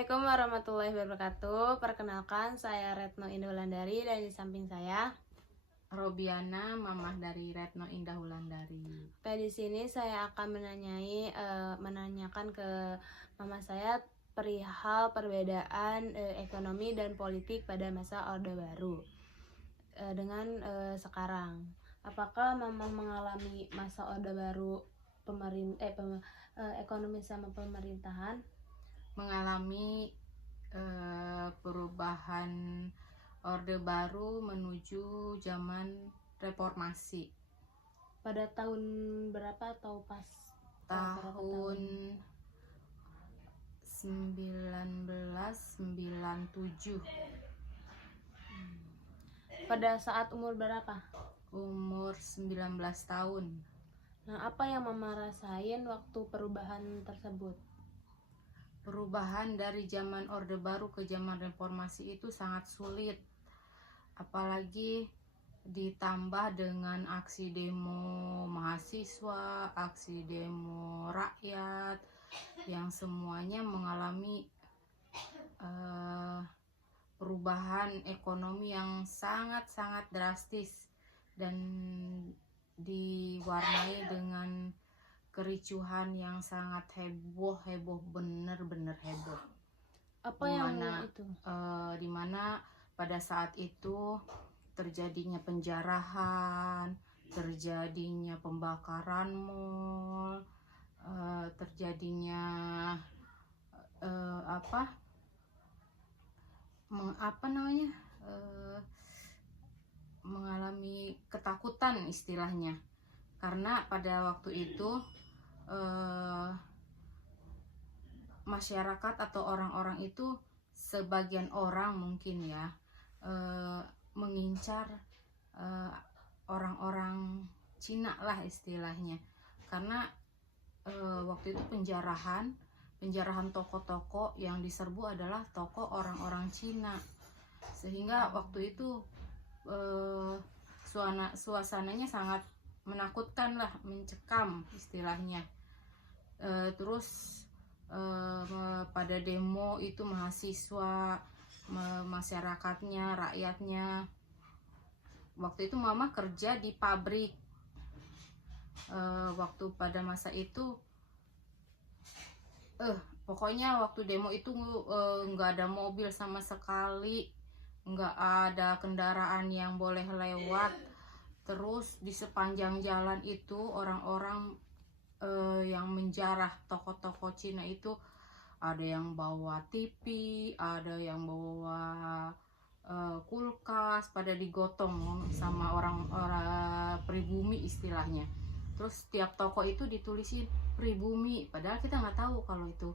Assalamualaikum warahmatullahi wabarakatuh. Perkenalkan, saya Retno Indah Wulandari dan di samping saya. Robiana, mamah dari Retno Indah Wulandari. Di sini saya akan menanyakan ke mama saya perihal perbedaan ekonomi dan politik pada masa Orde Baru dengan sekarang. Apakah mama mengalami masa Orde Baru ekonomi sama pemerintahan? Mengalami perubahan Orde Baru menuju zaman reformasi. Pada tahun berapa atau pas Tahun 1997. Pada saat umur berapa? Umur 19 tahun. Nah, apa yang mama rasain waktu perubahan tersebut? Perubahan dari zaman Orde Baru ke zaman reformasi itu sangat sulit. Apalagi ditambah dengan aksi demo mahasiswa, aksi demo rakyat yang semuanya mengalami perubahan ekonomi yang sangat-sangat drastis dan diwarnai dengan kericuhan yang sangat heboh bener-bener heboh. Apa yang itu? Dimana pada saat itu terjadinya penjarahan, terjadinya pembakaran mal, terjadinya mengalami ketakutan istilahnya, karena pada waktu itu masyarakat atau orang-orang itu, sebagian orang mungkin ya, mengincar orang-orang Cina lah istilahnya, karena waktu itu penjarahan toko-toko yang diserbu adalah toko orang-orang Cina, sehingga waktu itu suasananya sangat menakutkan lah, mencekam istilahnya. Terus pada demo itu mahasiswa, masyarakatnya, rakyatnya. Waktu itu mama kerja di pabrik. Waktu pada masa itu pokoknya waktu demo itu nggak ada mobil sama sekali, nggak ada kendaraan yang boleh lewat. Terus di sepanjang jalan itu orang-orang yang menjarah toko-toko Cina itu, ada yang bawa TV, ada yang bawa kulkas, pada digotong sama orang-orang pribumi istilahnya. Terus tiap toko itu ditulisin pribumi, padahal kita nggak tahu kalau itu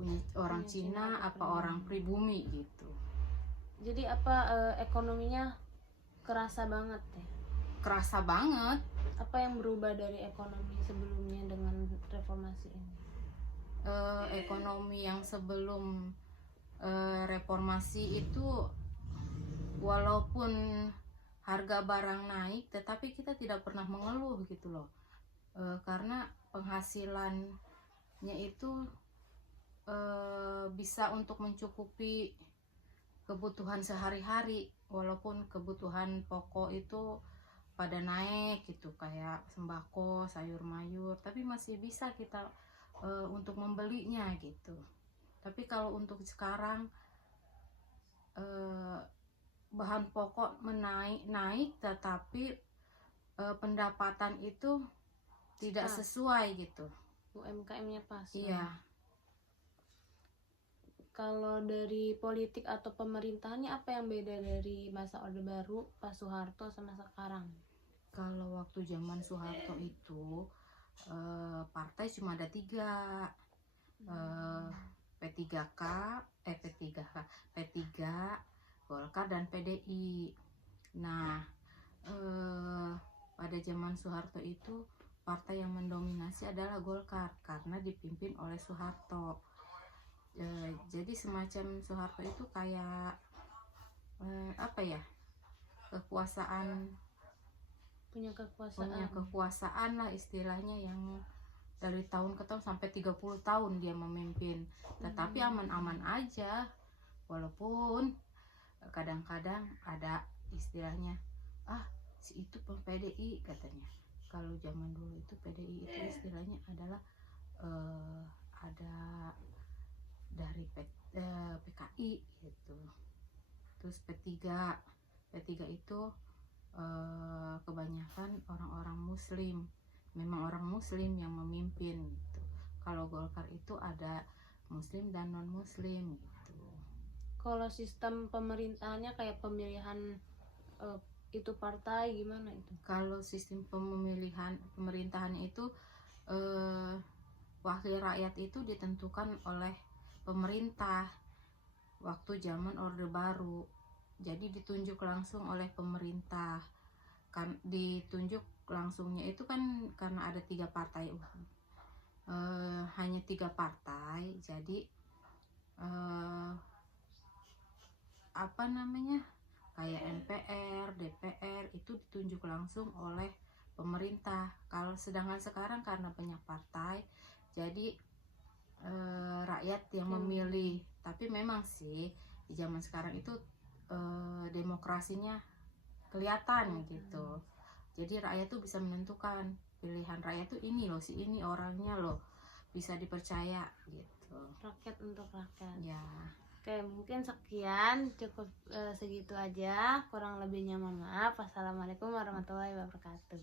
punya orang Cina apa orang pribumi gitu. Jadi ekonominya kerasa banget ya? Kerasa banget. Apa yang berubah dari ekonomi sebelumnya dengan reformasi ini? Ekonomi yang sebelum reformasi itu, walaupun harga barang naik, tetapi kita tidak pernah mengeluh gitu loh, karena penghasilannya itu bisa untuk mencukupi kebutuhan sehari-hari, walaupun kebutuhan pokok itu pada naik gitu, kayak sembako, sayur mayur, tapi masih bisa kita untuk membelinya gitu. Tapi kalau untuk sekarang bahan pokok naik, tetapi pendapatan itu tidak sesuai gitu. UMKM-nya pas. Iya. Kalau dari politik atau pemerintahannya, apa yang beda dari masa Orde Baru, Pak Soeharto sama sekarang? Kalau waktu zaman Soeharto itu partai cuma ada 3, P3K, P3, Golkar dan PDI. Nah, pada zaman Soeharto itu partai yang mendominasi adalah Golkar karena dipimpin oleh Soeharto. Jadi semacam Soeharto itu kayak kekuasaan, punya kekuasaan lah istilahnya, yang dari tahun ke tahun sampai 30 tahun dia memimpin, tetapi aman-aman aja, walaupun kadang-kadang ada istilahnya, si itu PDI katanya. Kalau zaman dulu itu PDI itu istilahnya adalah ada dari PKI gitu. Terus P3 itu kebanyakan orang-orang muslim, memang orang muslim yang memimpin gitu. Kalau Golkar itu ada muslim dan non muslim gitu. Kalau sistem pemerintahannya kayak pemilihan itu partai gimana itu? Kalau sistem pemerintahannya itu wakil rakyat itu ditentukan oleh pemerintah waktu zaman Orde Baru. Jadi ditunjuk langsung oleh pemerintah. Kan ditunjuk langsungnya itu kan karena ada 3 partai, hanya 3 partai. Jadi kayak MPR, DPR itu ditunjuk langsung oleh pemerintah. Kalau sedangkan sekarang karena banyak partai, jadi rakyat yang memilih. Tapi memang sih di zaman sekarang itu demokrasinya kelihatan gitu. Jadi rakyat tuh bisa menentukan, pilihan rakyat tuh ini loh, si ini orangnya loh, bisa dipercaya gitu. Rakyat untuk rakyat. Ya. Oke, mungkin sekian, cukup segitu aja. Kurang lebihnya mohon maaf. Wassalamualaikum warahmatullahi wabarakatuh.